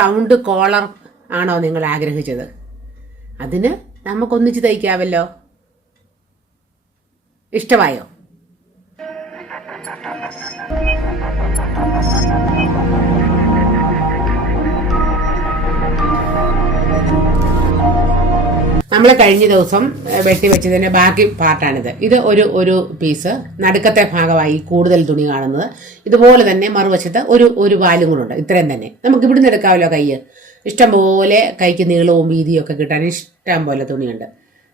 Round collar ആണോ നിങ്ങൾ ആഗ്രഹിച്ചത്? അതിന് നമുക്കൊന്നിച്ച് തയ്ക്കാമല്ലോ. ഇഷ്ടമായോ? നമ്മൾ കഴിഞ്ഞ ദിവസം വെട്ടിവെച്ചതിന്റെ ബാക്കി പാർട്ടാണിത്. ഇത് ഒരു പീസ് നടുക്കത്തെ ഭാഗമായി കൂടുതൽ തുണി കാണുന്നത്. ഇതുപോലെ തന്നെ മറുവശത്ത് ഒരു വാലും കൂടെ. ഇത്രയും തന്നെ നമുക്ക് ഇവിടുന്ന് എടുക്കാമല്ലോ. ഇഷ്ടം പോലെ കൈക്ക് നീളവും വീതിയും ഒക്കെ കിട്ടാൻ ഇഷ്ടം പോലെ തുണിയുണ്ട്.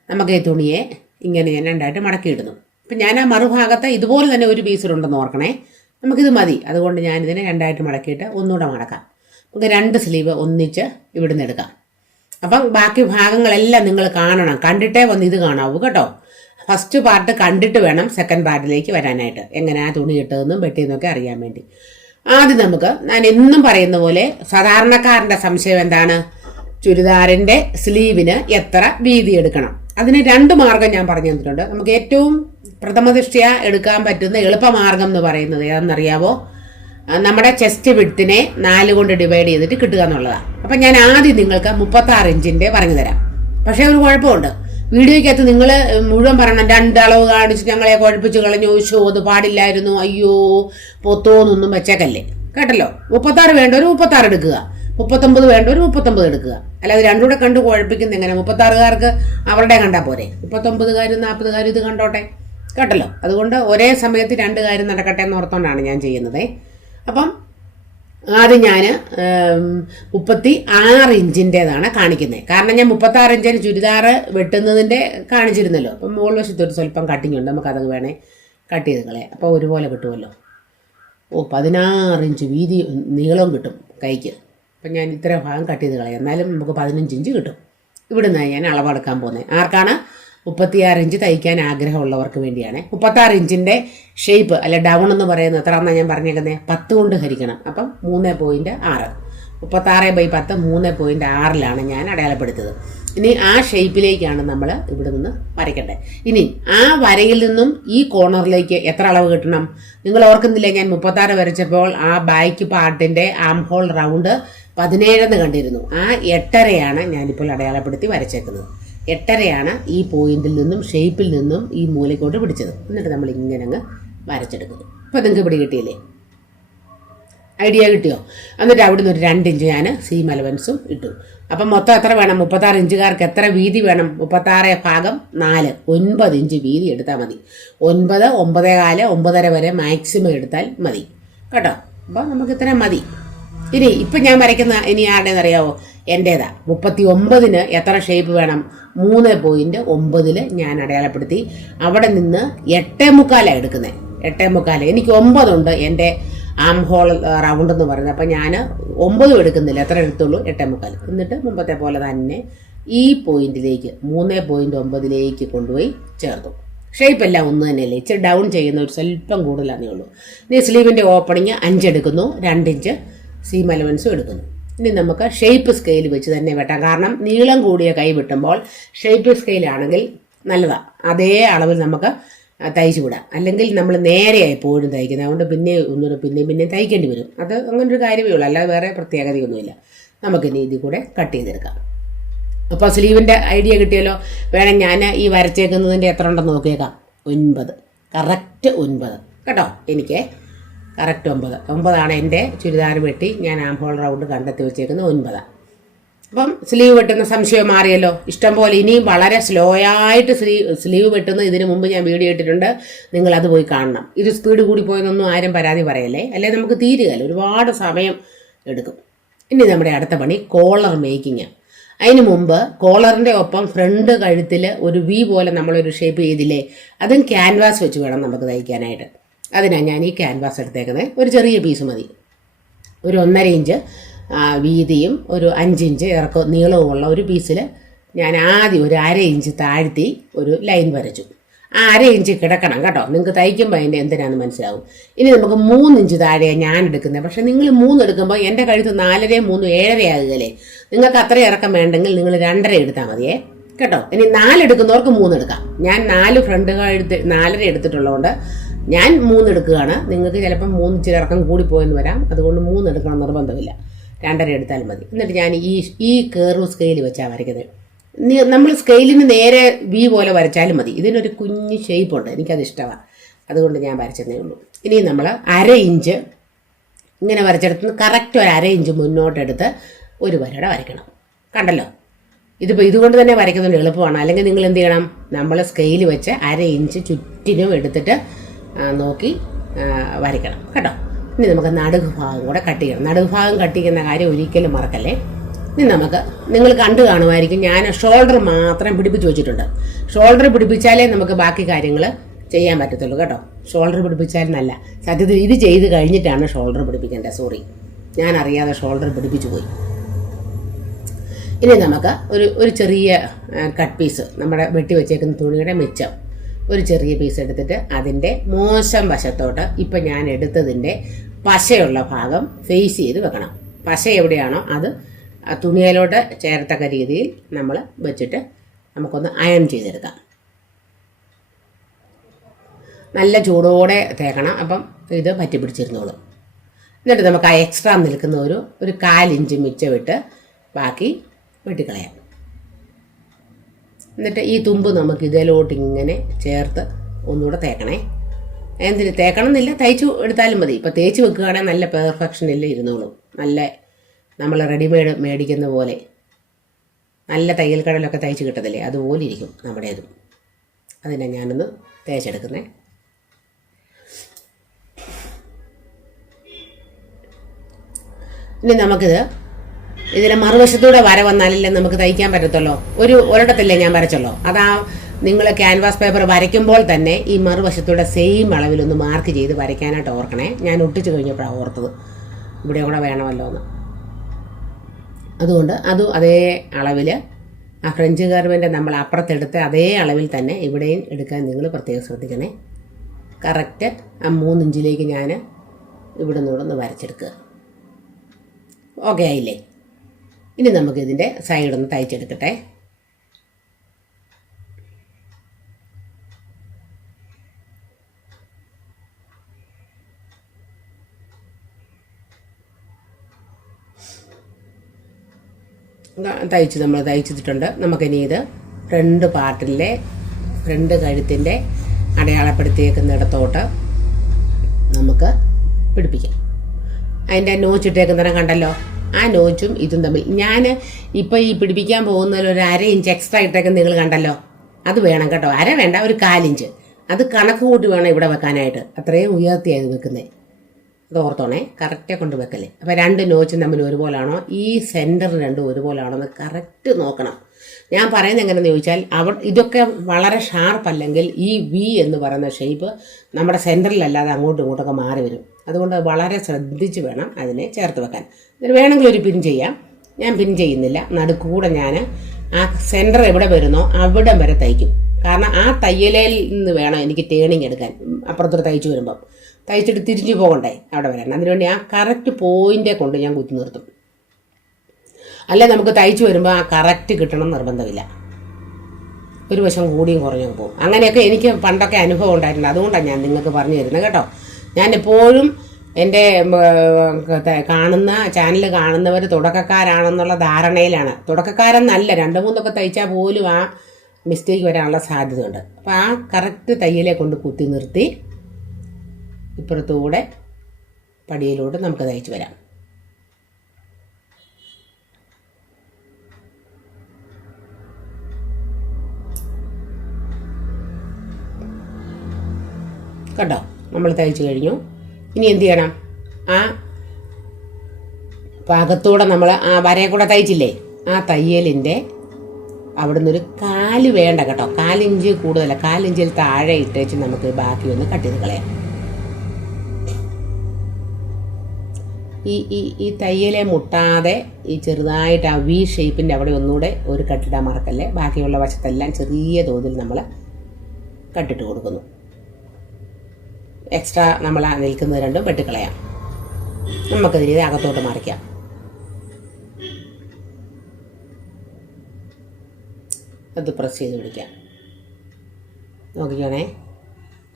നമുക്ക് ഈ തുണിയെ ഇങ്ങനെ ഞാൻ രണ്ടായിട്ട് മടക്കിയിടുന്നു. അപ്പം ഞാൻ ആ മറുഭാഗത്ത് ഇതുപോലെ തന്നെ ഒരു പീസിലുണ്ടെന്ന് ഓർക്കണേ. നമുക്കിത് മതി. അതുകൊണ്ട് ഞാനിതിനെ രണ്ടായിട്ട് മടക്കിയിട്ട് ഒന്നുകൂടെ മടക്കാം. നമുക്ക് 2 സ്ലീവ് ഒന്നിച്ച് ഇവിടുന്ന് എടുക്കാം. അപ്പം ബാക്കി ഭാഗങ്ങളെല്ലാം നിങ്ങൾ കാണണം. കണ്ടിട്ടേ വന്ന് ഇത് കാണാവൂ കേട്ടോ. ഫസ്റ്റ് പാർട്ട് കണ്ടിട്ട് വേണം സെക്കൻഡ് പാർട്ടിലേക്ക് വരാനായിട്ട്. എങ്ങനെയാ തുണി ഇട്ടതെന്നും വെട്ടിയെന്നൊക്കെ അറിയാൻ വേണ്ടി. ആദ്യം നമുക്ക്, ഞാൻ എന്നും പറയുന്ന പോലെ, സാധാരണക്കാരന്റെ സംശയം എന്താണ്? ചുരിദാറിന്റെ സ്ലീവിന് എത്ര വീതി എടുക്കണം? അതിന് 2 മാർഗം ഞാൻ പറഞ്ഞു തന്നിട്ടുണ്ട്. നമുക്ക് ഏറ്റവും പ്രഥമദൃഷ്ട്യ എടുക്കാൻ പറ്റുന്ന എളുപ്പമാർഗം എന്ന് പറയുന്നത് ഏതെന്നറിയാവോ? നമ്മുടെ ചെസ്റ്റ് വിഡ്ത്തിനെ 4 കൊണ്ട് ഡിവൈഡ് ചെയ്തിട്ട് കിട്ടുക എന്നുള്ളതാണ്. അപ്പം ഞാൻ ആദ്യം നിങ്ങൾക്ക് 36 ഇഞ്ചിന്റെ പറഞ്ഞു തരാം. പക്ഷേ ഒരു കുഴപ്പമുണ്ട്. വീഡിയോയ്ക്കകത്ത് നിങ്ങൾ മുഴുവൻ പറയണം 2 അളവ് കാണിച്ച് ഞങ്ങളെ കുഴപ്പിച്ച് കളഞ്ഞു, ചോദിച്ചോ അത് പാടില്ലായിരുന്നു, അയ്യോ പൊത്തോന്നൊന്നും വെച്ചേക്കല്ലേ. കേട്ടല്ലോ? 36 വേണ്ട ഒരു 36 എടുക്കുക, 39 വേണ്ട ഒരു 39 എടുക്കുക. അല്ലാതെ രണ്ടും കൂടെ കണ്ട് കുഴപ്പിക്കുന്ന എങ്ങനെ? 36കാർക്ക് അവരുടെ കണ്ടാൽ പോരെ, 39കാരും 40കാരും ഇത് കണ്ടോട്ടെ. കേട്ടല്ലോ? അതുകൊണ്ട് ഒരേ സമയത്ത് 2 കാര്യം നടക്കട്ടെ എന്ന് ഓർത്തോണ്ടാണ് ഞാൻ ചെയ്യുന്നത്. അപ്പം ആദ്യം ഞാൻ 36 ഇഞ്ചിൻ്റെതാണ് കാണിക്കുന്നത്. കാരണം ഞാൻ 36 ഇഞ്ചിന് ചുരിദാർ വെട്ടുന്നതിൻ്റെ കാണിച്ചിരുന്നല്ലോ. അപ്പം മുകൾ വശത്ത് ഒരു സ്വല്പം കട്ടിങ് ഉണ്ട്. നമുക്കത് വേണേൽ കട്ട് ചെയ്ത് കളയാം. അപ്പോൾ ഒരുപോലെ കിട്ടുമല്ലോ. 16 ഇഞ്ച് വീതി നീളവും കിട്ടും കൈക്ക്. അപ്പം ഞാൻ ഇത്ര ഭാഗം കട്ട് ചെയ്ത് കളയാം. എന്നാലും നമുക്ക് 15 ഇഞ്ച് കിട്ടും. ഇവിടുന്നാണ് ഞാൻ അളവെടുക്കാൻ പോകുന്നത്. ആർക്കാണ് 36 ഇഞ്ച് തയ്ക്കാൻ ആഗ്രഹമുള്ളവർക്ക് വേണ്ടിയാണ്. 36 ഇഞ്ചിൻ്റെ ഷേപ്പ് അല്ല ഡൗൺ എന്ന് പറയുന്നത് എത്രയാണെന്നാണ് ഞാൻ പറഞ്ഞേക്കുന്നത്? 10 കൊണ്ട് ഹരിക്കണം. അപ്പം 3.6. 36/10 3.6 ഞാൻ അടയാളപ്പെടുത്തത്. ഇനി ആ ഷേപ്പിലേക്കാണ് നമ്മൾ ഇവിടെ നിന്ന് വരയ്ക്കേണ്ടത്. ഇനി ആ വരയിൽ നിന്നും ഈ കോർണറിലേക്ക് എത്ര അളവ് കിട്ടണം? നിങ്ങൾ ഓർക്കുന്നില്ലേ, ഞാൻ 36 വരച്ചപ്പോൾ ആ ബാക്ക് പാർട്ടിൻ്റെ ആം ഹോൾ റൗണ്ട് 17 എന്ന് കണ്ടിരുന്നു. ആ 8.5 ഞാനിപ്പോൾ അടയാളപ്പെടുത്തി വരച്ചേക്കുന്നത്. 8.5 ഈ പോയിന്റിൽ നിന്നും ഷേപ്പിൽ നിന്നും ഈ മൂലയ്ക്കോട്ട് പിടിച്ചത്. എന്നിട്ട് നമ്മൾ ഇങ്ങനെ അങ്ങ് വരച്ചെടുക്കുന്നു. അപ്പോൾ നിങ്ങൾക്ക് ഇവിടെ കിട്ടിയില്ലേ? ഐഡിയ കിട്ടിയോ? എന്നിട്ട് അവിടെ നിന്ന് ഒരു 2 ഇഞ്ച് ഞാൻ സീം അലവൻസും ഇട്ടു. അപ്പം മൊത്തം എത്ര വേണം? 36 ഇഞ്ചുകാർക്ക് എത്ര വീതി വേണം? 36/4 9 ഇഞ്ച് വീതി എടുത്താൽ മതി. 9, 9.25, 9.5 വരെ മാക്സിമം എടുത്താൽ മതി കേട്ടോ. അപ്പോൾ നമുക്ക് ഇത്ര മതി. ഇപ്പം ഞാൻ വരയ്ക്കുന്ന ഇനി ആരുടേന്ന് അറിയാവോ? എൻ്റേതാ. 39-ന് എത്ര ഷേപ്പ് വേണം? 3.9 ഞാൻ അടയാളപ്പെടുത്തി. അവിടെ നിന്ന് 8.25 എടുക്കുന്നത്. 8.25. എനിക്ക് 9 ഉണ്ട് എൻ്റെ ആം ഹോൾ റൗണ്ട് എന്ന് പറയുന്നത്. അപ്പം ഞാൻ 9 എടുക്കുന്നില്ല. എത്ര എടുത്തുള്ളൂ? 8.25. എന്നിട്ട് മുമ്പത്തെ പോലെ തന്നെ ഈ പോയിന്റിലേക്ക് 3.9 കൊണ്ടുപോയി ചേർത്തു. ഷേപ്പ് എല്ലാം ഒന്ന് തന്നെയല്ലേ. ഇച്ചിരി ഡൗൺ ചെയ്യുന്ന ഒരു സ്വല്പം കൂടുതലാണേ ഉള്ളൂ. ഇനി സ്ലീവിൻ്റെ ഓപ്പണിങ് 5 എടുക്കുന്നു. 2 ഇഞ്ച് സീം അലവൻസും എടുക്കുന്നു. ഇനി നമുക്ക് ഷേപ്പ് സ്കെയിൽ വെച്ച് തന്നെ വെട്ടാം. കാരണം നീളം കൂടിയ കൈ വെട്ടുമ്പോൾ ഷേപ്പ് സ്കെയിലാണെങ്കിൽ നല്ലതാണ്. അതേ അളവിൽ നമുക്ക് തയ്ച്ചു വിടാം. അല്ലെങ്കിൽ നമ്മൾ നേരെയായി എപ്പോഴും തയ്ക്കുന്നത്. അതുകൊണ്ട് പിന്നെ തയ്ക്കേണ്ടി വരും. അത് അങ്ങനൊരു കാര്യമേ ഉള്ളൂ. അല്ലാതെ വേറെ പ്രത്യേകതയൊന്നുമില്ല. നമുക്കിനി ഇതിൽ കൂടെ കട്ട് ചെയ്തെടുക്കാം. അപ്പോൾ സ്ലീവിൻ്റെ ഐഡിയ കിട്ടിയല്ലോ. വേണം ഞാൻ ഈ വരച്ചേക്കുന്നതിൻ്റെ എത്ര ഉണ്ടെന്ന് നോക്കിയേക്കാം. 9. കറക്റ്റ് 9 കേട്ടോ. എനിക്ക് കറക്റ്റ് 9 എൻ്റെ ചുരിദാർ വെട്ടി ഞാൻ ആം ഹോൾ റൗണ്ട് കണ്ടെത്തി വെച്ചേക്കുന്നത് 9. അപ്പം സ്ലീവ് വെട്ടുന്ന സംശയം മാറിയല്ലോ. ഇഷ്ടം പോലെ ഇനിയും വളരെ സ്ലോ ആയിട്ട് സ്ലീവ് വെട്ടുന്ന ഇതിന് മുമ്പ് ഞാൻ വീഡിയോ ഇട്ടിട്ടുണ്ട്. നിങ്ങൾ അത് പോയി കാണണം. ഇത് സ്പീഡ് കൂടി പോയെന്നൊന്നും ആരും പരാതി പറയല്ലേ. അല്ലേ നമുക്ക് തീരുകയല്ല, ഒരുപാട് സമയം എടുക്കും. ഇനി നമ്മുടെ അടുത്ത പണി കോളർ മേക്കിങ്. അതിന് മുമ്പ് കോളറിൻ്റെ ഒപ്പം ഫ്രണ്ട് കഴുത്തിൽ ഒരു വി പോലെ നമ്മളൊരു ഷേപ്പ് ചെയ്തില്ലേ, അതും ക്യാൻവാസ് വെച്ച് വേണം നമുക്ക് തയ്ക്കാനായിട്ട്. അതിനാണ് ഞാൻ ഈ ക്യാൻവാസ് എടുത്തേക്കുന്നത്. ഒരു ചെറിയ പീസ് മതി. ഒരു 1.5 ഇഞ്ച് വീതിയും ഒരു 5 ഇഞ്ച് നീളവുമുള്ള ഒരു പീസിൽ ഞാൻ ആദ്യം ഒരു 1/2 ഇഞ്ച് താഴ്ത്തി ഒരു ലൈൻ വരച്ചു. ആ 1/2 ഇഞ്ച് കിടക്കണം കേട്ടോ. നിങ്ങൾക്ക് തയ്ക്കുമ്പോൾ അതിൻ്റെ എന്തിനാണെന്ന് മനസ്സിലാവും. ഇനി നമുക്ക് 3 ഇഞ്ച് താഴെയാണ് ഞാൻ എടുക്കുന്നത്. പക്ഷേ നിങ്ങൾ 3 എടുക്കുമ്പോൾ എൻ്റെ കഴുത്ത് 4, 3, 7 ആകുകയല്ലേ. നിങ്ങൾക്ക് അത്ര ഇറക്കം വേണ്ടെങ്കിൽ നിങ്ങൾ 2.5 എടുത്താൽ മതിയേ കേട്ടോ. ഇനി 4 എടുക്കുന്നവർക്ക് 3 എടുക്കാം. ഞാൻ 4 ഫ്രണ്ട് കഴുത്ത് 4.5 എടുത്തിട്ടുള്ളതുകൊണ്ട് ഞാൻ 3 എടുക്കുകയാണ്. നിങ്ങൾക്ക് ചിലപ്പം 3 ഇച്ചിരി ഇറക്കം കൂടിപ്പോയെന്ന് വരാം. അതുകൊണ്ട് 3 എടുക്കണം നിർബന്ധമില്ല. 2.5 എടുത്താൽ മതി. എന്നിട്ട് ഞാൻ ഈ കർവ് സ്കെയിൽ വെച്ചാണ് വരയ്ക്കുന്നത്. നമ്മൾ സ്കെയിലിന് നേരെ വി പോലെ വരച്ചാലും മതി. ഇതിനൊരു കുഞ്ഞ് ഷേപ്പുണ്ട്, എനിക്കത് ഇഷ്ടമാണ്, അതുകൊണ്ട് ഞാൻ വരച്ചതേ ഉള്ളൂ. ഇനി നമ്മൾ 1/2 ഇഞ്ച് ഇങ്ങനെ വരച്ചെടുത്ത് കറക്റ്റ് ഒരു 1/2 ഇഞ്ച് മുന്നോട്ടെടുത്ത് ഒരു വരയുടെ വരയ്ക്കണം. കണ്ടല്ലോ, ഇതിപ്പോൾ ഇതുകൊണ്ട് തന്നെ വരയ്ക്കുന്നത് എളുപ്പമാണ്. അല്ലെങ്കിൽ നിങ്ങൾ എന്ത് ചെയ്യണം, നമ്മൾ സ്കെയിൽ വെച്ച് 1/2 ഇഞ്ച് ചുറ്റിനും എടുത്തിട്ട് നോക്കി വരയ്ക്കണം കേട്ടോ. ഇനി നമുക്ക് നടുക്ക് ഭാഗം കൂടെ കട്ട് ചെയ്യണം. നടുക്ക് ഭാഗം കട്ട് ചെയ്യുന്ന കാര്യം ഒരിക്കലും മറക്കല്ലേ. ഇനി നമുക്ക് നിങ്ങൾ കണ്ടു കാണുമായിരിക്കും, ഞാൻ ഷോൾഡർ മാത്രം പിടിപ്പിച്ച് വെച്ചിട്ടുണ്ട്. ഷോൾഡർ പിടിപ്പിച്ചാലേ നമുക്ക് ബാക്കി കാര്യങ്ങൾ ചെയ്യാൻ പറ്റത്തുള്ളൂ കേട്ടോ. ഷോൾഡർ പിടിപ്പിച്ചാൽ നല്ല സത്യത്തിൽ ഇത് ചെയ്ത് കഴിഞ്ഞിട്ടാണ് ഷോൾഡർ പിടിപ്പിക്കേണ്ടത്. സോറി, ഞാൻ അറിയാതെ ഷോൾഡർ പിടിപ്പിച്ചു പോയി. ഇനി നമുക്ക് ഒരു ചെറിയ കട്ട് പീസ്, നമ്മുടെ വെട്ടി വെച്ചേക്കുന്ന തുണിയുടെ മിച്ചം ഒരു ചെറിയ പീസ് എടുത്തിട്ട് അതിൻ്റെ മോശം വശത്തോട്ട് ഇപ്പം ഞാൻ എടുത്തതിൻ്റെ പശയുള്ള ഭാഗം ഫേസ് ചെയ്ത് വെക്കണം. പശ എവിടെയാണോ അത് തുണിയിലോട്ട് ചേരത്തക്ക രീതിയിൽ നമ്മൾ വെച്ചിട്ട് നമുക്കൊന്ന് അയൺ ചെയ്തെടുക്കാം. നല്ല ചൂടോടെ തേക്കണം, അപ്പം ഇത് പറ്റി പിടിച്ചിരുന്നോളും. എന്നിട്ട് നമുക്ക് ആ എക്സ്ട്രാ നിൽക്കുന്ന ഒരു 1/4 ഇഞ്ച് മിച്ചം വിട്ട് ബാക്കി വെട്ടിക്കളയാം. എന്നിട്ട് ഈ തുമ്പ് നമുക്ക് ഇതിലോട്ട് ഇങ്ങനെ ചേർത്ത് ഒന്നുകൂടെ തേക്കണേ. എന്തിന് തേക്കണം എന്നില്ല, തയ്ച്ചു എടുത്താലും മതി. ഇപ്പോൾ തേച്ച് വെക്കുകയാണെങ്കിൽ നല്ല പെർഫെക്ഷനിൽ ഇരുന്നോളും. നല്ല നമ്മൾ റെഡിമെയ്ഡ് മേടിക്കുന്ന പോലെ നല്ല തയ്യൽ കടലൊക്കെ തയ്ച്ച് കിട്ടത്തില്ലേ, അതുപോലെ ഇരിക്കും നമ്മുടേതും. അതിനെ ഞാനൊന്ന് തേച്ചെടുക്കുന്നേ. ഇനി നമുക്കിത് ഇതിനെ മറുവശത്തൂടെ വര വന്നാലല്ലേ നമുക്ക് തയ്ക്കാൻ പറ്റത്തുള്ളൂ. ഒരിടത്തല്ലേ ഞാൻ വരച്ചല്ലോ, അതാ നിങ്ങൾ ക്യാൻവാസ് പേപ്പർ വരയ്ക്കുമ്പോൾ തന്നെ ഈ മറുവശത്തൂടെ സെയിം അളവിലൊന്ന് മാർക്ക് ചെയ്ത് വരയ്ക്കാനായിട്ട് ഓർക്കണേ. ഞാൻ ഒട്ടിച്ച് കഴിഞ്ഞപ്പോഴാണ് ഓർത്തത് ഇവിടെ കൂടെ വേണമല്ലോ എന്ന്. അതുകൊണ്ട് അതേ അളവിൽ ആ ഫ്രഞ്ച് കർവിൻ്റെ നമ്മൾ അപ്പുറത്തെടുത്ത് അതേ അളവിൽ തന്നെ ഇവിടെയും എടുക്കാൻ നിങ്ങൾ പ്രത്യേകം ശ്രദ്ധിക്കണേ. കറക്റ്റ് ആ 3 ഇഞ്ചിലേക്ക് ഞാൻ ഇവിടെ നിന്നോടൊന്ന് വരച്ചെടുക്കുക. ഓക്കെ ആയില്ലേ? ഇനി നമുക്കിതിൻ്റെ സൈഡൊന്ന് തയ്ച്ചെടുക്കട്ടെ. നമ്മൾ തയ്ച്ചിട്ടുണ്ട്. നമുക്കിനി ഇത് ഫ്രണ്ട് പാർട്ടിലെ ഫ്രണ്ട് കഴുത്തിൻ്റെ അടയാളപ്പെടുത്തിയേക്കുന്നിടത്തോട്ട് നമുക്ക് പിടിപ്പിക്കാം. അതിൻ്റെ നോച്ചിട്ടേക്കുന്നതിനെ കണ്ടല്ലോ, ആ നോച്ചും ഇതും തമ്മിൽ ഞാൻ ഇപ്പോൾ ഈ പിടിപ്പിക്കാൻ പോകുന്നതിൽ ഒരു 1/2 ഇഞ്ച് എക്സ്ട്രാ ഇട്ടേക്കുന്ന നിങ്ങൾ കണ്ടല്ലോ, അത് വേണം കേട്ടോ. 1/2 വേണ്ട, ഒരു 1/4 ഇഞ്ച്. അത് കണക്ക് കൂട്ടി വേണം ഇവിടെ വെക്കാനായിട്ട്. അത്രയും ഉയർത്തിയായത് വെക്കുന്നത്, അത് ഓർത്തോണേ. കറക്റ്റേ കൊണ്ട് വെക്കല്ലേ. അപ്പോൾ 2 നോച്ചും തമ്മിൽ ഒരുപോലാണോ, ഈ സെൻറ്റർ രണ്ടും ഒരുപോലാണോ എന്ന് കറക്റ്റ് നോക്കണം. ഞാൻ പറയുന്നത് എങ്ങനെയെന്ന് ചോദിച്ചാൽ, ഇതൊക്കെ വളരെ ഷാർപ്പ് അല്ലെങ്കിൽ ഈ വി എന്ന് പറയുന്ന ഷേപ്പ് നമ്മുടെ സെൻറ്ററിലല്ലാതെ അങ്ങോട്ടും ഇങ്ങോട്ടൊക്കെ മാറി വരും. അതുകൊണ്ട് വളരെ ശ്രദ്ധിച്ച് വേണം അതിനെ ചേർത്ത് വെക്കാൻ. ഇതിന് വേണമെങ്കിൽ ഒരു പിൻ ചെയ്യാം, ഞാൻ പിൻ ചെയ്യുന്നില്ല. നടുക്കൂടെ ഞാൻ ആ സെൻറ്റർ എവിടെ വരുന്നോ അവിടെ വരെ തയ്ക്കും. കാരണം ആ തയ്യലയിൽ നിന്ന് വേണം എനിക്ക് ടേണിങ് എടുക്കാൻ. അപ്പുറത്തോട്ട് തയ്ച്ചു വരുമ്പം തയ്ച്ചിട്ട് തിരിഞ്ഞു പോകണ്ടേ അവിടെ വരാൻ. അതിനുവേണ്ടി ആ കറക്റ്റ് പോയിൻ്റെ കൊണ്ട് ഞാൻ കുത്തി നിർത്തും. അല്ല നമുക്ക് തയ്ച്ചു വരുമ്പോൾ ആ കറക്റ്റ് കിട്ടണം നിർബന്ധമില്ല. ഒരു വശം കൂടിയും കുറഞ്ഞു പോകും. അങ്ങനെയൊക്കെ എനിക്ക് പണ്ടൊക്കെ അനുഭവം ഉണ്ടായിട്ടുണ്ട്. അതുകൊണ്ടാണ് ഞാൻ നിങ്ങൾക്ക് പറഞ്ഞു തരുന്നത് കേട്ടോ. ഞാൻ എപ്പോഴും എൻ്റെ ചാനൽ കാണുന്നവർ തുടക്കക്കാരാണെന്നുള്ള ധാരണയിലാണ്. തുടക്കക്കാരെന്നല്ല, 2-3 തയ്ച്ചാൽ പോലും ആ മിസ്റ്റേക്ക് വരാനുള്ള സാധ്യതയുണ്ട്. അപ്പോൾ ആ കറക്റ്റ് തയ്യലെ കൊണ്ട് കുത്തി നിർത്തി ഇപ്പുറത്തൂടെ പടിയിലൂടെ നമുക്ക് തയ്ച്ച് വരാം. കേട്ടോ, നമ്മൾ തയ്ച്ച് കഴിഞ്ഞു. ഇനി എന്ത് ചെയ്യണം, ആ ഭാഗത്തൂടെ നമ്മൾ ആ വരയെ കൂടെ തയ്ച്ചില്ലേ, ആ തയ്യലിൻ്റെ അവിടെ നിന്നൊരു 1/4 വേണ്ട കേട്ടോ, 1/4 ഇഞ്ച് കൂടുതലല്ല, 1/4 ഇഞ്ചിൽ താഴെ ഇട്ടേച്ച് നമുക്ക് ബാക്കി ഒന്ന് കട്ട് ചെയ്ത് കളയാം. ഈ തയ്യലെ മുട്ടാതെ ഈ ചെറുതായിട്ട് ആ വി ഷേപ്പിൻ്റെ അവിടെ ഒന്നുകൂടെ ഒരു കട്ടിടാൻ മറക്കല്ലേ. ബാക്കിയുള്ള വശത്തെല്ലാം ചെറിയ തോതിൽ നമ്മൾ കട്ടിട്ട് കൊടുക്കുന്നു. എക്സ്ട്രാ നമ്മൾ നിൽക്കുന്നത് രണ്ടും വെട്ടിക്കളയാം. നമുക്കതിന് അകത്തോട്ട് മറിക്കാം. അത് പ്രസ് ചെയ്ത് പിടിക്കാം. നോക്കിക്കണേ,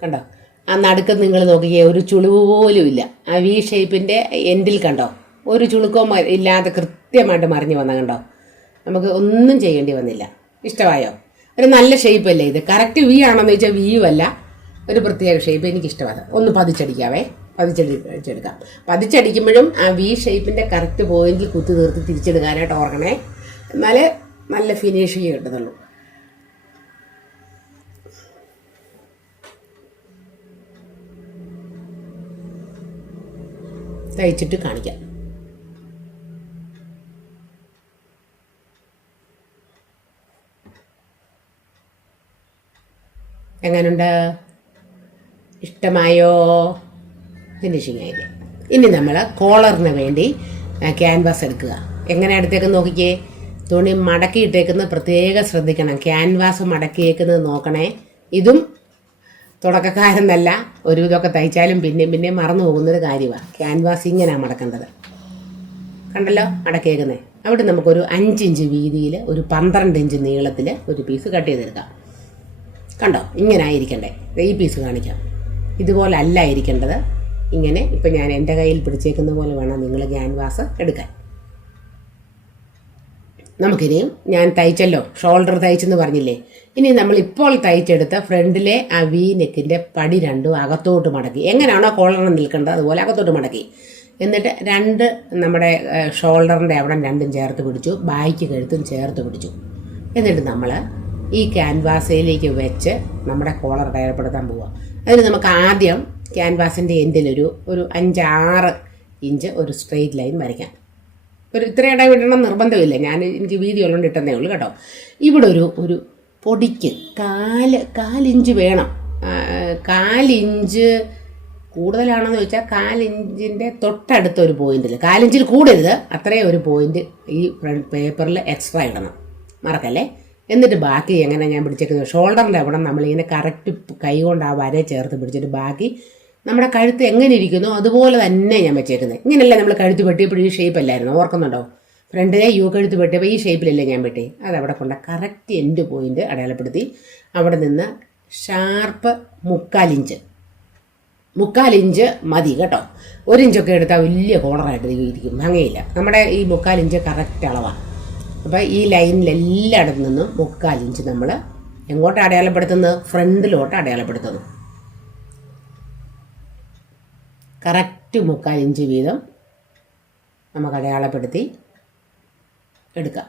കണ്ടോ ആ നടുക്ക് നിങ്ങൾ നോക്കിയേ, ഒരു ചുളിവ് പോലും ഇല്ല. ആ വി ഷേപ്പിൻ്റെ എൻഡിൽ കണ്ടോ, ഒരു ചുളുക്കവും ഇല്ലാതെ കൃത്യമായിട്ട് മറിഞ്ഞ് വന്ന കണ്ടോ. നമുക്ക് ഒന്നും ചെയ്യേണ്ടി വന്നില്ല. ഇഷ്ടമായോ? ഒരു നല്ല ഷേപ്പ് അല്ലേ ഇത്? കറക്റ്റ് വി ആണെന്ന് ചോദിച്ചാൽ വിയും അല്ല, ഒരു പ്രത്യേക ഷേപ്പ്. എനിക്കിഷ്ടമാണ്. ഒന്ന് പതിച്ചടിക്കാവേ, പതിച്ചടിച്ചെടുക്കാം. പതിച്ചടിക്കുമ്പോഴും ആ വി ഷേപ്പിൻ്റെ കറക്റ്റ് പോയിന്റിൽ കുത്തി തീർത്ത് തിരിച്ചെടുക്കാനായിട്ട് ഓർക്കണേ. എന്നാലേ നല്ല ഫിനിഷിങ് കിട്ടുന്നുള്ളൂ. തയ്ച്ചിട്ട് കാണിക്കാം. എങ്ങനെയുണ്ട്? ഇഷ്ടമായോ? ഫിനിഷിങ് ആയില്ലേ? ഇനി നമ്മൾ കോളറിന് വേണ്ടി ക്യാൻവാസ് എടുക്കുക. എങ്ങനെ എടുത്തേക്കെന്ന് നോക്കിക്കേ. തുണി മടക്കിയിട്ടേക്കുന്നത് പ്രത്യേകം ശ്രദ്ധിക്കണം. ക്യാൻവാസ് മടക്കിയേക്കുന്നത് നോക്കണേ. ഇതും തുടക്കക്കാരെന്നല്ല, ഒരുവിധമൊക്കെ തയ്ച്ചാലും പിന്നെ മറന്നു പോകുന്നൊരു കാര്യമാണ്. ക്യാൻവാസ് ഇങ്ങനെയാണ് മടക്കേണ്ടത്. കണ്ടല്ലോ മടക്കിയേക്കുന്നത്. അവിടെ നമുക്കൊരു 5 ഇഞ്ച് വീതിയിൽ ഒരു 12 ഇഞ്ച് നീളത്തിൽ ഒരു പീസ് കട്ട് ചെയ്തെടുക്കാം. കണ്ടോ, ഇങ്ങനെ ആയിരിക്കണ്ടേ. ഈ പീസ് കാണിക്കാം. ഇതുപോലെ അല്ല ഇരിക്കേണ്ടത്. ഇങ്ങനെ ഇപ്പം ഞാൻ എൻ്റെ കയ്യിൽ പിടിച്ചേക്കുന്ന പോലെ വേണം നിങ്ങൾ ക്യാൻവാസ് എടുക്കാൻ. നമുക്കിനിയും ഞാൻ തയ്ച്ചല്ലോ, ഷോൾഡർ തയ്ച്ചെന്ന് പറഞ്ഞില്ലേ. ഇനി നമ്മൾ ഇപ്പോൾ തയ്ച്ചെടുത്ത ഫ്രണ്ടിലെ ആ വി നെക്കിൻ്റെ പടി രണ്ടും അകത്തോട്ട് മടക്കി, എങ്ങനെയാണോ കോളറിന് നിൽക്കേണ്ടത് അതുപോലെ അകത്തോട്ട് മടക്കി. എന്നിട്ട് നമ്മുടെ ഷോൾഡറിൻ്റെ അവിടെ രണ്ടും ചേർത്ത് പിടിച്ചു, ബാക്ക് കഴുത്തും ചേർത്ത് പിടിച്ചു. എന്നിട്ട് നമ്മൾ ഈ ക്യാൻവാസിലേക്ക് വെച്ച് നമ്മുടെ കോളർ തയ്യാറപ്പെടുത്താൻ പോവുക. അതിന് നമുക്ക് ആദ്യം ക്യാൻവാസിൻ്റെ എൻഡിലൊരു 5-6 ഇഞ്ച് ഒരു സ്ട്രെയിറ്റ് ലൈൻ വരയ്ക്കാം. ഇത്ര ഇട വിടണം നിർബന്ധമില്ല, എനിക്ക് വീതി ഉള്ളതുകൊണ്ട് ഇട്ടെന്നേ ഉള്ളൂ കേട്ടോ. ഇവിടെ ഒരു പൊടിക്ക് 4 ഇഞ്ച് വേണം. 4 ഇഞ്ച് കൂടുതലാണെന്ന് ചോദിച്ചാൽ 4 ഇഞ്ചിൻ്റെ തൊട്ടടുത്തൊരു പോയിന്റിൽ, 4 ഇഞ്ചിൽ കൂടരുത്, അത്രയും ഒരു പോയിന്റ് ഈ പേപ്പറിൽ എക്സ്ട്രാ ഇടണം, മറക്കല്ലേ. എന്നിട്ട് ബാക്കി എങ്ങനെ ഞാൻ പിടിച്ചേക്കുന്നത്, ഷോൾഡറിൻ്റെ അവിടെ നമ്മളിങ്ങനെ കറക്റ്റ് കൈ കൊണ്ട് ആ വര ചേർത്ത് പിടിച്ചിട്ട് ബാക്കി നമ്മുടെ കഴുത്ത് എങ്ങനെ ഇരിക്കുന്നോ അതുപോലെ തന്നെ ഞാൻ വെച്ചേക്കുന്നത്. ഇങ്ങനെയല്ലേ നമ്മൾ കഴുത്ത് വെട്ടിയപ്പോഴും ഈ ഷേപ്പ് അല്ലായിരുന്നു, ഓർക്കുന്നുണ്ടോ? ഫ്രണ്ടിലെ കഴുത്ത് വെട്ടിയപ്പോൾ ഈ ഷേപ്പിലല്ലേ ഞാൻ വെട്ടി. അതവിടെ കൊണ്ട് കറക്റ്റ് എൻഡ് പോയിന്റ് അടയാളപ്പെടുത്തി അവിടെ നിന്ന് ഷാർപ്പ് 3/4 ഇഞ്ച് മതി കേട്ടോ. 1 ഇഞ്ചൊക്കെ എടുത്താൽ വലിയ കോളറായിട്ട് ഇരിക്കും, ഭംഗിയില്ല. നമ്മുടെ ഈ 3/4 ഇഞ്ച് കറക്റ്റ് അളവാണ്. അപ്പോൾ ഈ ലൈനിലെല്ലായിടത്തു നിന്നും 3/4 ഇഞ്ച് നമ്മൾ എങ്ങോട്ട് അടയാളപ്പെടുത്തുന്നത്? ഫ്രണ്ടിലോട്ട് അടയാളപ്പെടുത്തുന്നു. കറക്റ്റ് 3/4 ഇഞ്ച് വീതം നമുക്ക് അടയാളപ്പെടുത്തി എടുക്കാം.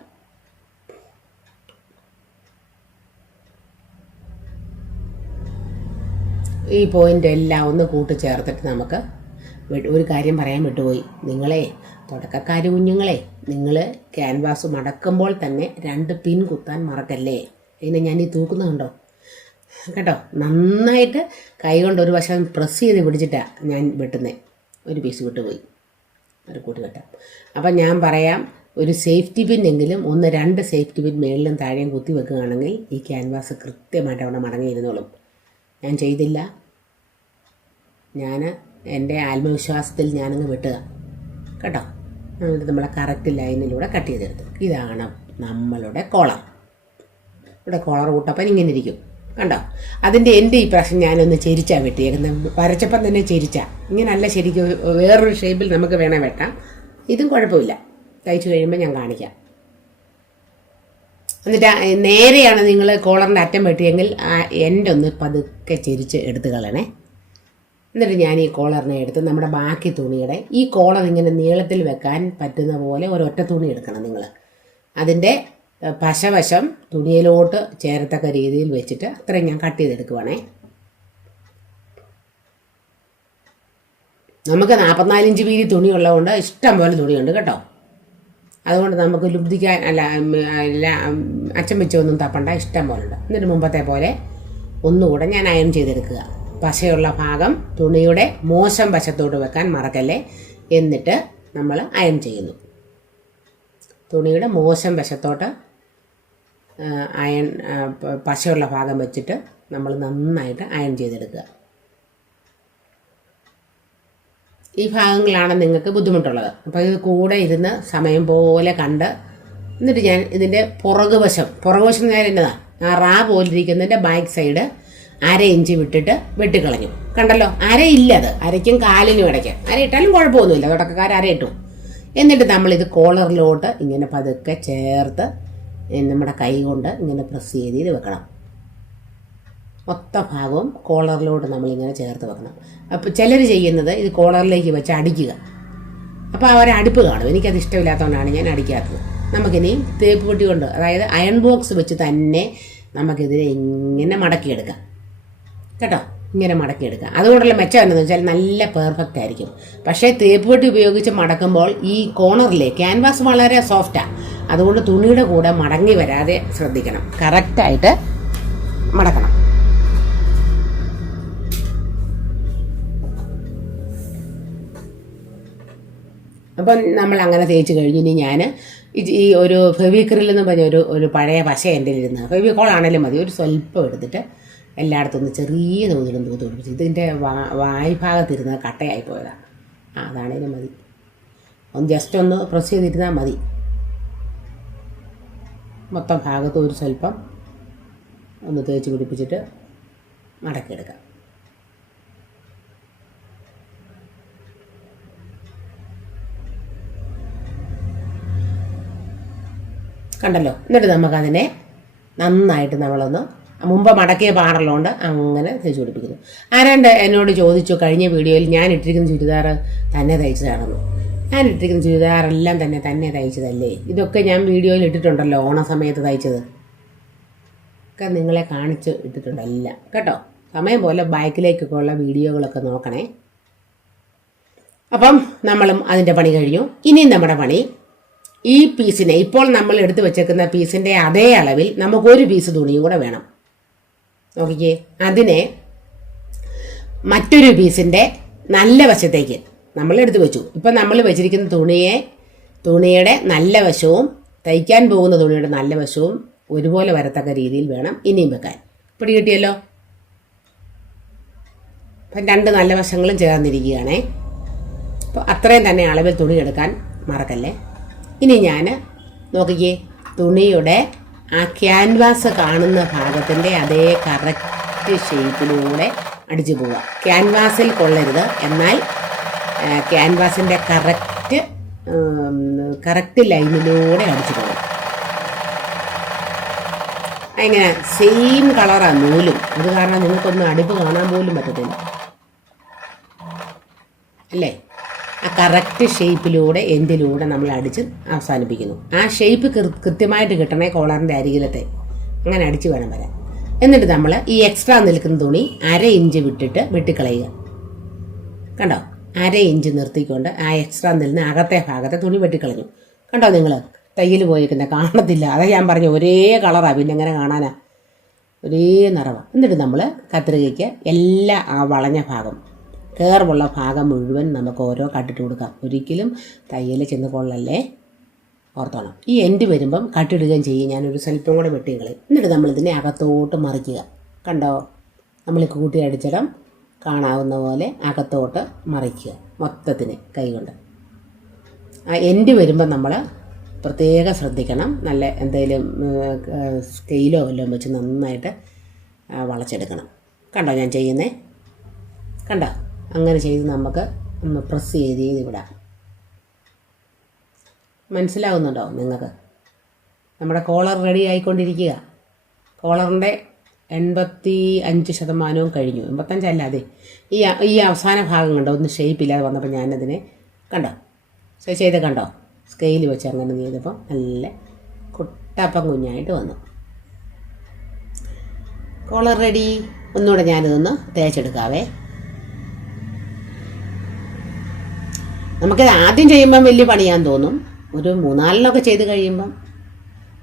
ഈ പോയിന്റ് എല്ലാം ഒന്ന് കൂട്ടിച്ചേർത്തിട്ട് നമുക്ക് ഒരു കാര്യം പറയാൻ വിട്ടുപോയി. തുടക്കക്കാർ കുഞ്ഞുങ്ങളെ, നിങ്ങൾ ക്യാൻവാസ് മടക്കുമ്പോൾ തന്നെ 2 പിൻ കുത്താൻ മറക്കല്ലേ. അതിനെ ഞാൻ ഈ തൂക്കുന്നുണ്ടോ കേട്ടോ. നന്നായിട്ട് കൈ കൊണ്ട് ഒരു വശം പ്രസ് ചെയ്ത് പിടിച്ചിട്ടാണ് ഞാൻ വെട്ടുന്നത്. ഒരു പീസ് വിട്ടുപോയി, ഒരു കൂട്ടി വെട്ടാം. അപ്പം ഞാൻ പറയാം, ഒരു സേഫ്റ്റി പിൻ എങ്കിലും 1-2 സേഫ്റ്റി പിൻ മേളിലും താഴെയും കുത്തി വെക്കുകയാണെങ്കിൽ ഈ ക്യാൻവാസ് കൃത്യമായിട്ട് അവിടെ മടങ്ങിയിരുന്നോളും. ഞാൻ ചെയ്തില്ല. എൻ്റെ ആത്മവിശ്വാസത്തിൽ ഞാനങ്ങ് വെട്ടുക കേട്ടോ. എന്നിട്ട് നമ്മളെ കറക്റ്റ് ലൈനിലൂടെ കട്ട് ചെയ്തെടുത്തു. ഇതാണ് നമ്മളുടെ കോളർ. ഇവിടെ കോളർ കൂട്ടപ്പം ഇങ്ങനെ ഇരിക്കും കണ്ടോ. അതിൻ്റെ എൻ്റെ ഈ പ്രാവശ്യം ഞാനൊന്ന് ചെരിച്ചാ വെട്ടിയേക്കുന്നത്. വരച്ചപ്പം തന്നെ ചെരിച്ചാ. ഇങ്ങനല്ല ശരിക്കും, വേറൊരു ഷേപ്പിൽ നമുക്ക് വേണേൽ വെട്ടാം. ഇതും കുഴപ്പമില്ല. തയ്ച്ചു കഴിയുമ്പോൾ ഞാൻ കാണിക്കാം. എന്നിട്ട് നേരെയാണ് നിങ്ങൾ കോളറിൻ്റെ അറ്റം വെട്ടിയെങ്കിൽ എൻ്റെ ഒന്ന് പതുക്കെ ചെരിച്ച് എടുത്ത് കളയണേ. എന്നിട്ട് ഞാൻ ഈ കോളറിനെ എടുത്ത് നമ്മുടെ ബാക്കി തുണിയുടെ ഈ കോളർ ഇങ്ങനെ നീളത്തിൽ വെക്കാൻ പറ്റുന്ന പോലെ ഒരൊറ്റ തുണി എടുക്കണം നിങ്ങൾ. അതിൻ്റെ പശവശം തുണിയിലോട്ട് ചേരത്തക്ക രീതിയിൽ വെച്ചിട്ട് അത്രയും ഞാൻ കട്ട് ചെയ്തെടുക്കുവാണേ. നമുക്ക് 44 ഇഞ്ച് വീതി തുണിയുള്ളതുകൊണ്ട് ഇഷ്ടം പോലെ തുണിയുണ്ട് കേട്ടോ. അതുകൊണ്ട് നമുക്ക് ലുബ്ധിക്കാൻ അച്ചം വെച്ചൊന്നും തപ്പണ്ട, ഇഷ്ടം പോലെ ഉണ്ട്. എന്നിട്ട് മുമ്പത്തെ പോലെ ഒന്നുകൂടെ ഞാൻ അയൺ ചെയ്തെടുക്കുക. പശയുള്ള ഭാഗം തുണിയുടെ മോശം വശത്തോട്ട് വെക്കാൻ മറക്കല്ലേ. എന്നിട്ട് നമ്മൾ അയൺ ചെയ്യുന്നു. തുണിയുടെ മോശം വശത്തോട്ട് പശയുള്ള ഭാഗം വെച്ചിട്ട് നമ്മൾ നന്നായിട്ട് അയൺ ചെയ്തെടുക്കുക. ഈ ഭാഗങ്ങളാണ് നിങ്ങൾക്ക് ബുദ്ധിമുട്ടുള്ളത്. അപ്പോൾ ഇത് കൂടെ ഇരുന്ന് സമയം പോലെ കണ്ട് എന്നിട്ട് ഞാൻ ഇതിൻ്റെ പുറകുവശം നേരെ എന്നതാണ് ആ റാ പോലിരിക്കുന്നതിൻ്റെ ബാക്ക് സൈഡ് 1/2 ഇഞ്ച് വിട്ടിട്ട് വെട്ടിക്കളഞ്ഞു. കണ്ടല്ലോ, അരയില്ല. അത് അരയ്ക്കും കാലിനും ഇടയ്ക്ക്. അര ഇട്ടാലും കുഴപ്പമൊന്നുമില്ല, തുടക്കക്കാർ അര ഇട്ടു. എന്നിട്ട് നമ്മളിത് കോളറിലോട്ട് ഇങ്ങനെ പതുക്കെ ചേർത്ത് നമ്മുടെ കൈ കൊണ്ട് ഇങ്ങനെ പ്രസ് ചെയ്ത് വെക്കണം. മൊത്തം ഭാഗവും കോളറിലോട്ട് നമ്മളിങ്ങനെ ചേർത്ത് വെക്കണം. അപ്പോൾ ചിലർ ചെയ്യുന്നത് ഇത് കോളറിലേക്ക് വെച്ച് അടിക്കുക. അപ്പോൾ ആ ഒരു അടുപ്പ് കാണും. എനിക്കത് ഇഷ്ടമില്ലാത്തതുകൊണ്ടാണ് ഞാൻ അടിക്കാത്തത്. നമുക്കിനി തേപ്പ് പെട്ടി കൊണ്ട്, അതായത് അയൺ ബോക്സ് വെച്ച് തന്നെ നമുക്കിതിനെ ഇങ്ങനെ മടക്കിയെടുക്കാം കേട്ടോ. ഇങ്ങനെ മടക്കിയെടുക്കാം. അതുകൊണ്ടുള്ള മെച്ചം എന്താണെന്ന് വെച്ചാൽ നല്ല പെർഫെക്റ്റ് ആയിരിക്കും. പക്ഷേ തേപ്പ് പെട്ടി ഉപയോഗിച്ച് മടക്കുമ്പോൾ ഈ കോർണറിലെ ക്യാൻവാസ് വളരെ സോഫ്റ്റാണ്. അതുകൊണ്ട് തുണിയുടെ കൂടെ മടങ്ങി വരാതെ ശ്രദ്ധിക്കണം. കറക്റ്റായിട്ട് മടക്കണം. അപ്പം നമ്മൾ അങ്ങനെ തേച്ച് കഴിഞ്ഞ് ഇനി ഞാൻ ഈ ഒരു ഫെവിക്രിലെന്ന് പറഞ്ഞ ഒരു പഴയ പശ എൻ്റെ ഇരുന്ന് ഫെവിക്കോൾ ആണെങ്കിലും മതി, ഒരു സ്വല്പം എടുത്തിട്ട് എല്ലായിടത്തും ഒന്ന് ചെറിയ തോതിലും തൂത്ത് പിടിപ്പിച്ചു. ഇതിൻ്റെ വായ്ഭാഗത്തിരുന്ന് കട്ടയായി പോയതാണ്. അതാണേലും മതി, ഒന്ന് ജസ്റ്റ് ഒന്ന് പ്രസ് ചെയ്തിരുന്നാൽ മതി. മൊത്തം ഭാഗത്ത് ഒരു സ്വല്പം ഒന്ന് തേച്ച് പിടിപ്പിച്ചിട്ട് മടക്കിയെടുക്കാം. കണ്ടല്ലോ. എന്നിട്ട് നമുക്കതിനെ നന്നായിട്ട് നമ്മളൊന്ന് മുമ്പ് മടക്കിയ പാടുള്ളതുകൊണ്ട് അങ്ങനെ തേച്ച് പിടിപ്പിക്കുന്നു. ആരാണ്ട് എന്നോട് ചോദിച്ചു കഴിഞ്ഞ വീഡിയോയിൽ ഞാൻ ഇട്ടിരിക്കുന്ന ചുരിദാർ തന്നെ തയ്ച്ചതാണെന്ന്. ഞാൻ ഇട്ടിരിക്കുന്ന ചുരിദാറെല്ലാം തന്നെ തയ്ച്ചതല്ലേ? ഇതൊക്കെ ഞാൻ വീഡിയോയിൽ ഇട്ടിട്ടുണ്ടല്ലോ, ഓണസമയത്ത് തയ്ച്ചത് ഒക്കെ നിങ്ങളെ കാണിച്ച് ഇട്ടിട്ടുണ്ടല്ല കേട്ടോ. സമയം പോലെ ബാക്കിലേക്കൊക്കെ ഉള്ള വീഡിയോകളൊക്കെ നോക്കണേ. അപ്പം നമ്മളും അതിൻ്റെ പണി കഴിഞ്ഞു. ഇനിയും നമ്മുടെ പണി ഈ പീസിനെ, ഇപ്പോൾ നമ്മൾ എടുത്തു വെച്ചേക്കുന്ന പീസിൻ്റെ അതേ അളവിൽ നമുക്കൊരു പീസ് തുണിയും കൂടെ വേണം. നോക്കിക്കേ, അതിനെ മറ്റൊരു പീസിൻ്റെ നല്ല വശത്തേക്ക് നമ്മൾ എടുത്തു വെച്ചു. ഇപ്പം നമ്മൾ വെച്ചിരിക്കുന്ന തുണിയുടെ നല്ല വശവും തയ്ക്കാൻ പോകുന്ന തുണിയുടെ നല്ല വശവും ഒരുപോലെ വരത്തക്ക രീതിയിൽ വേണം ഇനിയും വെക്കാൻ. പിടി കിട്ടിയല്ലോ. അപ്പം രണ്ട് നല്ല വശങ്ങളും ചേർന്നിരിക്കുകയാണേ. അപ്പോൾ അത്രയും തന്നെ അളവിൽ തുണി എടുക്കാൻ മറക്കല്ലേ. ഇനി ഞാൻ നോക്കിക്കേ, തുണിയുടെ ആ ക്യാൻവാസ് കാണുന്ന ഭാഗത്തിൻ്റെ അതേ കറക്റ്റ് ഷേപ്പിലൂടെ അടിച്ചു പോവുക. ക്യാൻവാസിൽ കൊള്ളരുത്, എന്നാൽ ക്യാൻവാസിൻ്റെ കറക്റ്റ് ലൈനിലൂടെ അടിച്ചു പോകും. അങ്ങനെ സെയിം കളറാണ് നൂലും. അത് കാരണം നിങ്ങൾക്കൊന്നും അടുപ്പ് കാണാൻ പോലും പറ്റത്തില്ല അല്ലേ. ആ കറക്റ്റ് ഷേപ്പിലൂടെ എൻഡിലൂടെ നമ്മൾ അടിച്ച് അവസാനിപ്പിക്കുന്നു. ആ ഷേപ്പ് കൃത്യമായിട്ട് കിട്ടണേ കോളറിൻ്റെ അരികിലത്തെ. അങ്ങനെ അടിച്ച് വേണം വരാൻ. എന്നിട്ട് നമ്മൾ ഈ എക്സ്ട്രാ നിൽക്കുന്ന തുണി 1/2 ഇഞ്ച് വിട്ടിട്ട് വെട്ടിക്കളയുക. കണ്ടോ, 1/2 ഇഞ്ച് നിർത്തിക്കൊണ്ട് ആ എക്സ്ട്രാ നിൽക്കുന്ന അകത്തെ ഭാഗത്തെ തുണി വെട്ടിക്കളഞ്ഞു. കണ്ടോ, നിങ്ങൾ തയ്യൽ പോയിരിക്കുന്ന കാണത്തില്ല. അതാ ഞാൻ പറഞ്ഞു, ഒരേ കളറാണ്, പിന്നെ എങ്ങനെ കാണാനാ, ഒരേ നിറവാണ്. എന്നിട്ട് നമ്മൾ കത്രികയ്ക്ക് എല്ലാ ആ വളഞ്ഞ ഭാഗം, കയറുള്ള ഭാഗം മുഴുവൻ നമുക്ക് ഓരോ കട്ടിട്ട് കൊടുക്കാം. ഒരിക്കലും തയ്യൽ ചെന്ന് കൊള്ളല്ലേ, ഓർത്തോണം. ഈ എൻഡ് വരുമ്പം കട്ടിടുകയും ചെയ്യും. ഞാനൊരു സ്വല്പം കൂടെ വെട്ടിക്കളയും. എന്നിട്ട് നമ്മളിതിനെ അകത്തോട്ട് മറിക്കുക. കണ്ടോ, നമ്മൾ കൂട്ടി അടിച്ചിടം കാണാവുന്ന പോലെ അകത്തോട്ട് മറിക്കുക മൊത്തത്തിന് കൈകൊണ്ട്. ആ എൻഡ് വരുമ്പം നമ്മൾ പ്രത്യേകം ശ്രദ്ധിക്കണം. നല്ല എന്തെങ്കിലും സ്കെയിലോ വല്ലതും വെച്ച് നന്നായിട്ട് വളച്ചെടുക്കണം. കണ്ടോ ഞാൻ ചെയ്യുന്നേ? കണ്ടോ, അങ്ങനെ ചെയ്ത് നമുക്ക് ഒന്ന് പ്രസ് ചെയ്ത് വിടാം. മനസ്സിലാവുന്നുണ്ടോ നിങ്ങൾക്ക്? നമ്മുടെ കോളർ റെഡി ആയിക്കൊണ്ടിരിക്കുക. കോളറിൻ്റെ 85% കഴിഞ്ഞു. 85 അല്ല, അതെ ഈ അവസാന ഭാഗം കണ്ടോ ഒന്ന് ഷേപ്പില്ലാതെ വന്നപ്പോൾ ഞാനതിനെ കണ്ടോ ചെയ്ത് കണ്ടോ, സ്കെയിൽ വെച്ച് അങ്ങനെ ചെയ്തപ്പോൾ നല്ല കുട്ടപ്പം കുഞ്ഞായിട്ട് വന്നു. Collar ready. ഒന്നുകൂടെ ഞാനിതൊന്ന് തേച്ചെടുക്കാവേ. നമുക്കിത് ആദ്യം ചെയ്യുമ്പം വലിയ പണിയാന്ന് തോന്നും. ഒരു 3-4 ചെയ്ത് കഴിയുമ്പം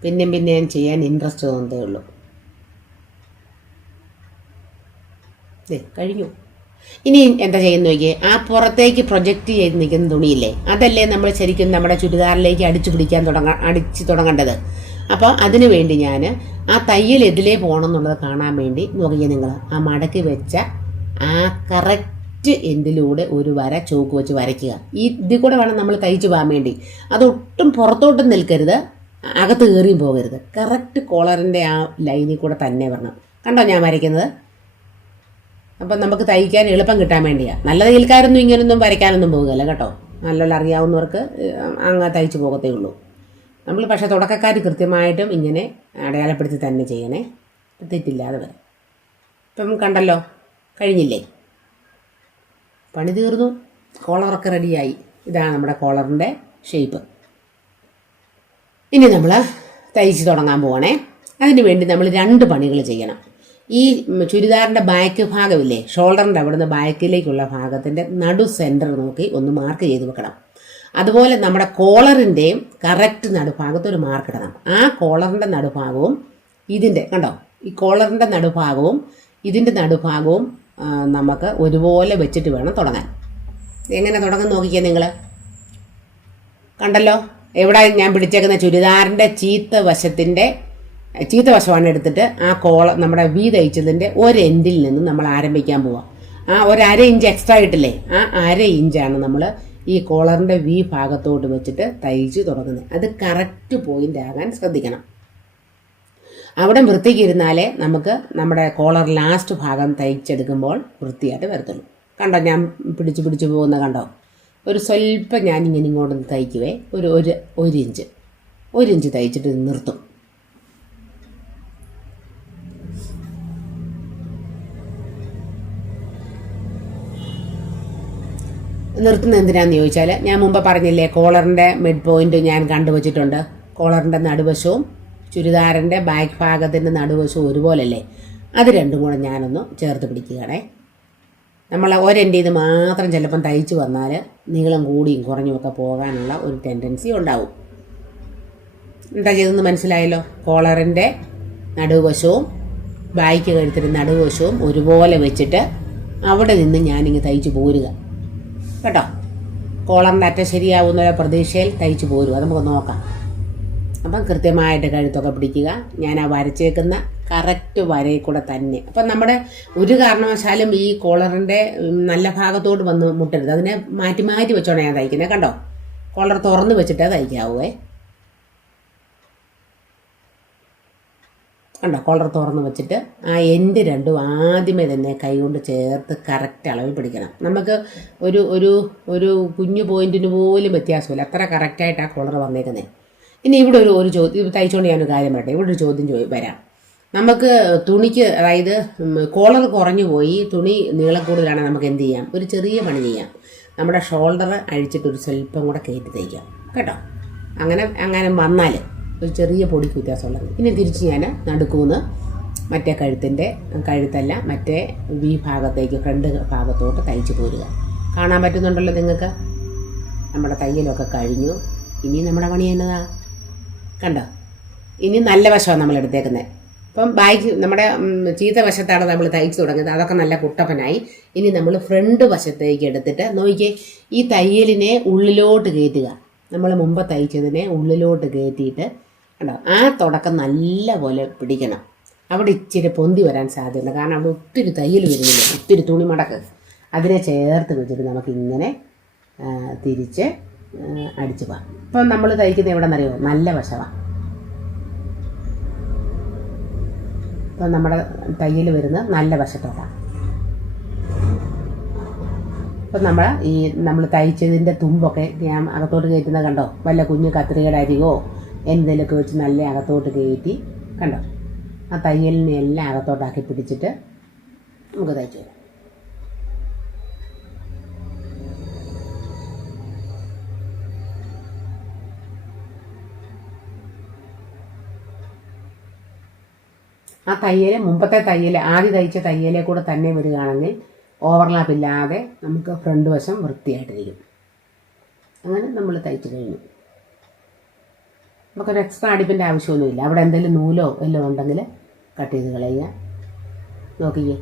പിന്നെയും ചെയ്യാൻ ഇൻട്രസ്റ്റ് തോന്നുന്നതേ ഉള്ളൂ. കഴിഞ്ഞു. ഇനി എന്താ ചെയ്യുന്ന നോക്കിയേ, ആ പുറത്തേക്ക് പ്രൊജക്റ്റ് ചെയ്ത് നിൽക്കുന്ന തുണിയില്ലേ, അതല്ലേ നമ്മൾ ശരിക്കും നമ്മുടെ ചുരിദാറിലേക്ക് അടിച്ച് തുടങ്ങേണ്ടത്. അപ്പോൾ അതിനു വേണ്ടി ഞാൻ ആ തയ്യൽ എതിലേ പോകണം എന്നുള്ളത് കാണാൻ വേണ്ടി നോക്കിയേ, നിങ്ങൾ ആ മടക്കി വെച്ച ആ കറക്റ്റ് എൻഡിലൂടെ ഒരു വര ചോക്ക് വെച്ച് വരയ്ക്കുക. ഇതിൽ കൂടെ വേണം നമ്മൾ തയ്ച്ചു പോകാൻ വേണ്ടി. അതൊട്ടും പുറത്തോട്ടും നിൽക്കരുത്, അകത്ത് കയറിയും പോകരുത്. കറക്റ്റ് കോളറിൻ്റെ ആ ലൈനിൽ കൂടെ തന്നെ വരണം. കണ്ടോ ഞാൻ വരയ്ക്കുന്നത്? അപ്പം നമുക്ക് തയ്ക്കാൻ എളുപ്പം കിട്ടാൻ വേണ്ടിയാണ്. നല്ല തയ്യൽക്കാരൊന്നും ഇങ്ങനൊന്നും വരയ്ക്കാനൊന്നും പോകുകയല്ല കേട്ടോ. നല്ലോണം അറിയാവുന്നവർക്ക് അങ്ങ് തയ്ച്ച് പോകത്തേ ഉള്ളൂ. നമ്മൾ പക്ഷേ തുടക്കക്കാർ കൃത്യമായിട്ടും ഇങ്ങനെ അടയാളപ്പെടുത്തി തന്നെ ചെയ്യണേ, തെറ്റില്ലാതെ വരും. ഇപ്പം കണ്ടല്ലോ, കഴിഞ്ഞില്ലേ, പണി തീർന്നു, കോളറൊക്കെ റെഡിയായി. ഇതാണ് നമ്മുടെ കോളറിൻ്റെ ഷേപ്പ്. ഇനി നമ്മൾ തയ്ച്ച് തുടങ്ങാൻ പോകണേ. അതിന് വേണ്ടി നമ്മൾ 2 പണികൾ ചെയ്യണം. ഈ ചുരിദാറിൻ്റെ ബാക്ക് ഭാഗമില്ലേ, ഷോൾഡറിൻ്റെ അവിടുന്ന് ബാക്കിലേക്കുള്ള ഭാഗത്തിൻ്റെ നടു സെൻറ്റർ നോക്കി ഒന്ന് മാർക്ക് ചെയ്ത് വെക്കണം. അതുപോലെ നമ്മുടെ കോളറിൻ്റെയും കറക്റ്റ് നടുഭാഗത്ത് ഒരു മാർക്ക് ഇടണം. ആ കോളറിൻ്റെ നടുഭാഗവും ഇതിൻ്റെ കണ്ടോ, ഈ കോളറിൻ്റെ നടുഭാഗവും ഇതിൻ്റെ നടുഭാഗവും നമുക്ക് ഒരുപോലെ വെച്ചിട്ട് വേണം തുടങ്ങാൻ. എങ്ങനെ തുടങ്ങും നോക്കിക്കുക നിങ്ങൾ. കണ്ടല്ലോ, എവിടെ ഞാൻ പിടിച്ചേക്കുന്ന ചുരിദാറിൻ്റെ ചീത്ത വശമാണ് എടുത്തിട്ട് ആ നമ്മുടെ വി തയ്ച്ചതിൻ്റെ ഒരെൻഡിൽ നിന്നും നമ്മൾ ആരംഭിക്കാൻ പോവാം. ആ 1/2 ഇഞ്ച് എക്സ്ട്രാ ഇട്ടില്ലേ, ആ 1/2 ഇഞ്ചാണ് നമ്മൾ ഈ കോളറിൻ്റെ വി ഭാഗത്തോട്ട് വെച്ചിട്ട് തയ്ച്ച് തുടങ്ങുന്നത്. അത് കറക്റ്റ് പോയിന്റ് ആകാൻ ശ്രദ്ധിക്കണം. അവിടെ വൃത്തിക്കിരുന്നാലേ നമുക്ക് നമ്മുടെ കോളർ ലാസ്റ്റ് ഭാഗം തയ്ച്ചെടുക്കുമ്പോൾ വൃത്തിയായിട്ട് വരത്തുള്ളൂ. കണ്ടോ, ഞാൻ പിടിച്ച് പോകുന്ന കണ്ടോ, ഒരു സ്വല്പം ഞാനിങ്ങനെ ഇങ്ങോട്ടൊന്ന് തയ്ക്കുവേ, ഒരു ഇഞ്ച് തയ്ച്ചിട്ട് നിർത്തും. നിർത്തുന്നത് എന്തിനാന്ന് ചോദിച്ചാൽ, ഞാൻ മുമ്പ് പറഞ്ഞില്ലേ കോളറിൻ്റെ മിഡ് പോയിന്റ് ഞാൻ കണ്ടുവച്ചിട്ടുണ്ട്. കോളറിൻ്റെ നടുവശവും ചുരിദാറിൻ്റെ ബാക്ക് ഭാഗത്തിൻ്റെ നടുവശവും ഒരുപോലല്ലേ, അത് രണ്ടും കൂടെ ഞാനൊന്ന് ചേർത്ത് പിടിക്കുകയാണേ. നമ്മൾ ഒരെൻ്റെ ഇത് മാത്രം ചിലപ്പം തയ്ച്ച് വന്നാൽ നീളം കൂടിയും കുറഞ്ഞുമൊക്കെ പോകാനുള്ള ഒരു ടെൻഡൻസി ഉണ്ടാവും. എന്താ ചെയ്തെന്ന് മനസ്സിലായല്ലോ. കോളറിൻ്റെ നടുവശവും ബാക്ക് കഴുത്തിൻ്റെ നടുവശവും ഒരുപോലെ വെച്ചിട്ട് അവിടെ നിന്ന് ഞാനിങ്ങ് തയ്ച്ച് പോരുക കേട്ടോ. കോളറിൻ്റെ അറ്റം ശരിയാവുന്ന പ്രതീക്ഷയിൽ തയ്ച്ച് പോരും. അത് നമുക്ക് നോക്കാം. അപ്പം കൃത്യമായിട്ട് കഴുത്തൊക്കെ പിടിക്കുക. ഞാൻ ആ വരച്ചേക്കുന്ന കറക്റ്റ് വരയിൽ കൂടെ തന്നെ. അപ്പം നമ്മുടെ ഒരു കാരണവശാലും ഈ കോളറിൻ്റെ നല്ല ഭാഗത്തോട്ട് വന്ന് മുട്ടരുത്. അതിനെ മാറ്റി വെച്ചോണേ ഞാൻ തയ്ക്കുന്നത്. കണ്ടോ, കോളർ തുറന്ന് വെച്ചിട്ടേ തയ്ക്കാവേ. കണ്ടോ, കോളർ തുറന്ന് വെച്ചിട്ട് ആ എൻഡ് രണ്ടും ആദ്യമേ തന്നെ കൈകൊണ്ട് ചേർത്ത് കറക്റ്റ് അളവിൽ പിടിക്കണം. നമുക്ക് ഒരു കുഞ്ഞു പോയിന്റിന് പോലും വ്യത്യാസമില്ല, അത്ര കറക്റ്റായിട്ട് ആ കോളർ വന്നേക്കുന്നത്. ഇനി ഇവിടെ ഒരു ചോദ്യം തയ്ച്ചുകൊണ്ട് ഞാനൊരു കാര്യം പറയട്ടെ. ഇവിടെ ഒരു ചോദ്യം വരാം. നമുക്ക് തുണിക്ക്, അതായത് കോളർ കുറഞ്ഞു പോയി, തുണി നീളം കൂടുതലാണെങ്കിൽ നമുക്ക് എന്ത് ചെയ്യാം, ഒരു ചെറിയ പണി ചെയ്യാം. നമ്മുടെ ഷോൾഡർ അഴിച്ചിട്ട് ഒരു സ്വല്പം കൂടെ കയറ്റി തയ്ക്കാം കേട്ടോ. അങ്ങനെ വന്നാൽ ഒരു ചെറിയ പൊടിക്ക് വ്യത്യാസമുള്ളത്. ഇനി തിരിച്ച് ഞാൻ നടുക്കൂന്ന് മറ്റേ കഴുത്തല്ല മറ്റേ വി ഭാഗത്തേക്ക് ഫ്രണ്ട് ഭാഗത്തോട്ട് തയ്ച്ച് പോരുക. കാണാൻ പറ്റുന്നുണ്ടല്ലോ നിങ്ങൾക്ക്. നമ്മുടെ തയ്യലൊക്കെ കഴിഞ്ഞു. ഇനി നമ്മുടെ പണി എന്നതാ കണ്ടോ. ഇനി നല്ല വശമാണ് നമ്മൾ എടുത്തേക്കുന്നത്. അപ്പം ബാക്ക് നമ്മുടെ ചീത്ത വശത്താണ് നമ്മൾ തയ്ച്ച് തുടങ്ങിയത്. അതൊക്കെ നല്ല കുട്ടപ്പനായി. ഇനി നമ്മൾ ഫ്രണ്ട് വശത്തേക്ക് എടുത്തിട്ട് നോക്കിയേ, ഈ തയ്യലിനെ ഉള്ളിലോട്ട് കയറ്റുക. നമ്മൾ മുമ്പ് തയ്ച്ചതിനെ ഉള്ളിലോട്ട് കയറ്റിയിട്ട് കണ്ടോ, ആ തുടക്കം നല്ല പോലെ പിടിക്കണം. അവിടെ ഇച്ചിരി പൊന്തി വരാൻ സാധ്യതയുണ്ട്. കാരണം അവിടെ ഒത്തിരി തയ്യൽ വരുന്നില്ല, ഒത്തിരി തുണി മടക്ക്. അതിനെ ചേർത്ത് വെച്ചിട്ട് നമുക്കിങ്ങനെ തിരിച്ച് അടിച്ചു പോകാം. ഇപ്പം നമ്മൾ തയ്ക്കുന്നത് എവിടെ നിന്നറിയോ, നല്ല വശമാണ്. ഇപ്പം നമ്മുടെ തയ്യൽ വരുന്നത് നല്ല വശത്തോട്ടാണ്. ഇപ്പം നമ്മൾ തയ്ച്ചതിൻ്റെ തുമ്പൊക്കെ ഞാൻ അകത്തോട്ട് കയറ്റുന്നത് കണ്ടോ, വല്ല കുഞ്ഞു കത്രികയുടെ അരികോ എന്തെങ്കിലുമൊക്കെ വെച്ച് നല്ല അകത്തോട്ട് കയറ്റി കണ്ടോ, ആ തയ്യലിനെ എല്ലാം അകത്തോട്ടാക്കി പിടിച്ചിട്ട് നമുക്ക് തയ്ച്ചു തരാം. ആ തയ്യൽ മുമ്പത്തെ തയ്യൽ ആദ്യം തയ്ച്ച തയ്യലെ കൂടെ തന്നെ വരികയാണെങ്കിൽ ഓവർലാപ്പ് ഇല്ലാതെ നമുക്ക് ഫ്രണ്ട് വശം വൃത്തിയായിട്ടിരിക്കും. അങ്ങനെ നമ്മൾ തയ്ച്ചു കഴിഞ്ഞു. നമുക്കൊരു എക്സ്ട്രാ അടിപ്പിൻ്റെ ആവശ്യമൊന്നുമില്ല. അവിടെ എന്തെങ്കിലും നൂലോ എല്ലാം ഉണ്ടെങ്കിൽ കട്ട് ചെയ്ത് കളയുക. നോക്കിക്കേ,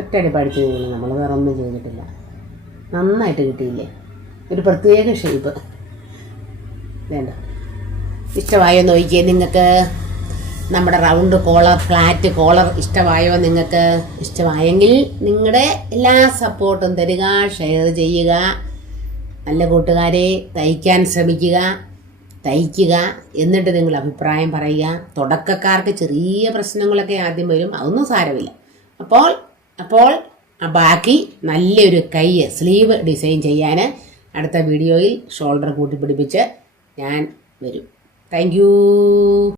ഒറ്റയടിപ്പ് അടിച്ചു കഴിഞ്ഞാൽ നമ്മൾ വേറെ ഒന്നും ചെയ്തിട്ടില്ല. നന്നായിട്ട് കിട്ടിയില്ലേ, ഒരു പ്രത്യേക ഷേപ്പ്. വേണ്ട, ഇഷ്ടമായോ നോക്കിയേ നിങ്ങൾക്ക്? നമ്മുടെ റൗണ്ട് കോളർ, ഫ്ലാറ്റ് കോളർ ഇഷ്ടമായോ നിങ്ങൾക്ക്? ഇഷ്ടമായെങ്കിൽ നിങ്ങളുടെ എല്ലാ സപ്പോർട്ടും തരിക, ഷെയർ ചെയ്യുക. നല്ല കൂട്ടുകാരെ, തയ്ക്കാൻ ശ്രമിക്കുക, തയ്ക്കുക. എന്നിട്ട് നിങ്ങൾ അഭിപ്രായം പറയുക. തുടക്കക്കാർക്ക് ചെറിയ പ്രശ്നങ്ങളൊക്കെ ആദ്യം വരും, അതൊന്നും സാരമില്ല. അപ്പോൾ ബാക്കി നല്ലൊരു കൈ സ്ലീവ് ഡിസൈൻ ചെയ്യാൻ അടുത്ത വീഡിയോയിൽ ഷോൾഡർ കൂട്ടിപ്പിടിപ്പിച്ച് ഞാൻ വരും. Thank you.